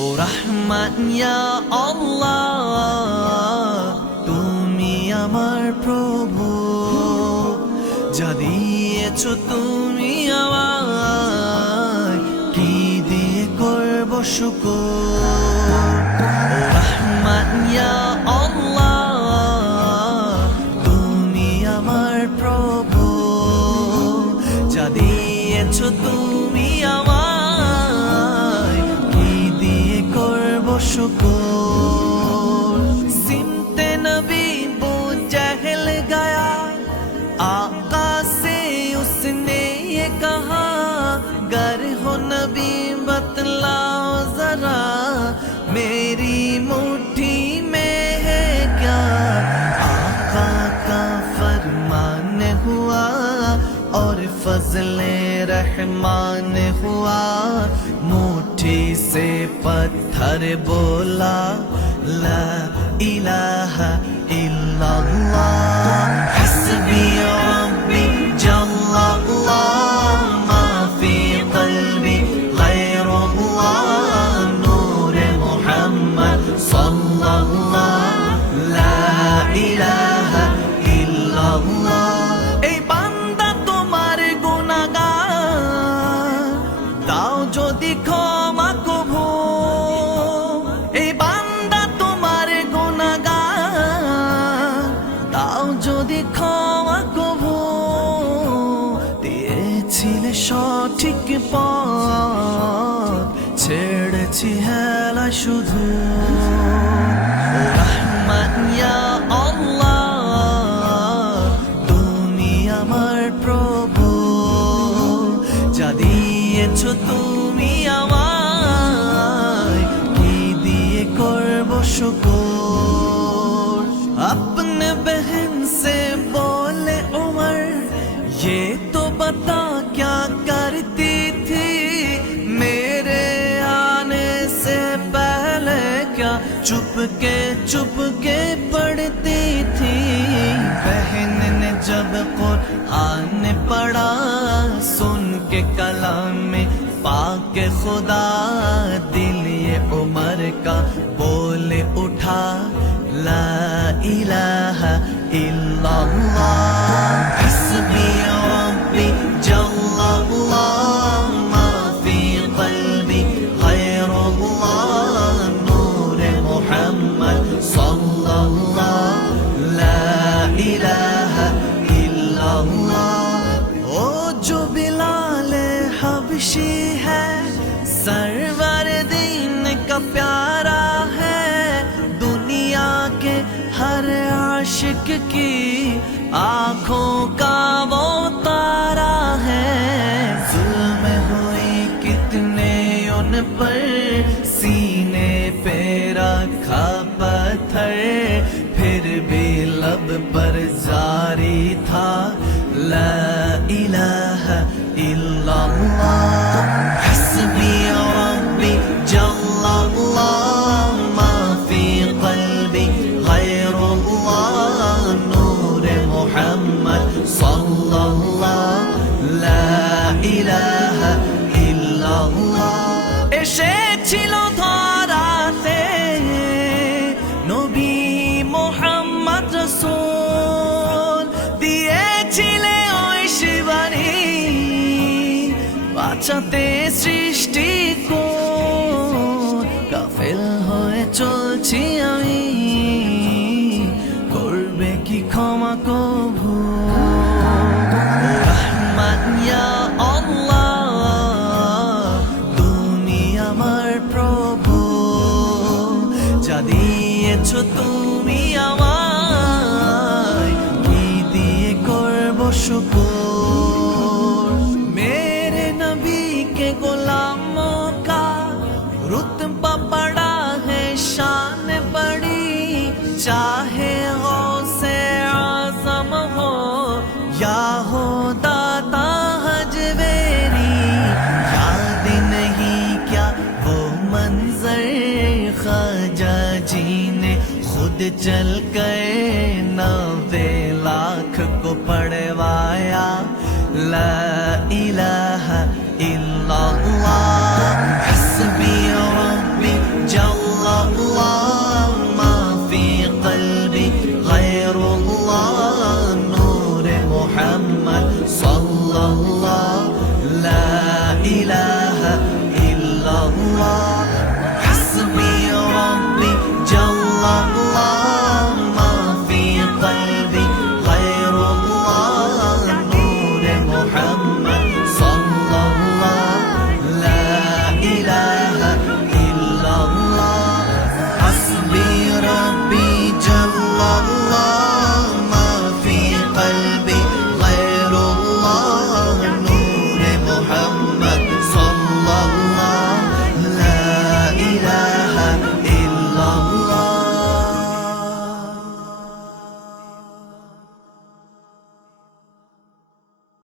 ও রহমান ইয়া আল্লাহ, তুমি আমার প্রভু, যা দিয়েছো তুমি আমায়, কি দিয়ে করব শুকর। ও রহমান ইয়া আল্লাহ, তুমি আমার প্রভু, যা দিয়েছো তুমি আমায়, কি দিয়ে করব শুকর। सिमते नबी वो जहल गया, आका से उसने ये कहा, गर हो नबी बतलाओ जरा, मेरी मुट्ठी में है क्या। आका का फरमान हुआ और फजले रहमान हुआ, मुट्ठी से पत्थर बोला, ला इलाहा इल्लल्लाह, हस्बी रब्बी जल्लल्लाह, मा फी क़ल्बी गैरुल्लाह, नूरे मुहम्मद सल्लल्लाह, ला इलाहा इल्लल्लाह। ए बांदा तुम्हार गुनाहगार, दाओ যদি ক্ষমা কভু। এই বান্দা তোমার গুনাহগার, দাও যদি ক্ষমা কভু। দিয়েছিলে সঠিক পথ, ছেড়েছি হেলা শুধু। ও রহমান ইয়া আল্লাহ, তুমি আমার প্রভু, যা দিয়েছো তুমি আমায়, কি দিয়ে করব শুকর। अपने बहन से बोले उमर, ये तो बता क्या करती थी, मेरे आने से पहले क्या चुपके पढ़ती थी। बहन ने जब कुरान पढ़ा, सुन के कलाम में पाके खुदा, दिल ये उमर का बोले उठा, ला इलाहा इल्लल्लाह, हस्बी रब्बी जल्लल्लाह, मा फी क़ल्बी गैरुल्लाह, नूरे मुहम्मद सल्लल्लाह, ला इलाहा इल्लल्लाह। ओ जो बिलाल हबशी है, सरवर दीन का प्यारा है, दुनिया के हर आशिक की आंखों का वो तारा है। जुल्म हुई कितने उन पर, सीने पे रखा पत्थर, फिर भी लब पर जारी था, ला इलाहा इल्लल्लाह, हस्बी रब्बी जल्लल्लाह, मा फी क़ल्बी गैरुल्लाह, नूरे मुहम्मद सल्लल्लाह, ला इलाहा इल्लल्लाह। এসেছিল ধরাতে নবী মুহাম্মদ রাসূল, দিয়েছিলে ওই শিবানী, বাঁচাতে সৃষ্টি কো। গাফেল হয়ে চলছি আমি, করবে কি ক্ষমা কভু। রহমান ইয়া আল্লাহ, তুমি আমার প্রভু, যা দিয়েছো তুমি আমায়, কি দিয়ে করব শুকর। मेरे नबी के गुलामों का रुतबा बड़ा है, शान बड़ी, चाहे गौसे आज़म हो या हो दाता हजवेरी। याद नहीं क्या वो मंजर, ख्वाजा जी ने खुद चल गए, 90 लाख को पढ़वाया, ला इलाहा इल्लल्लाह, हस्बी रब्बी ইলাহি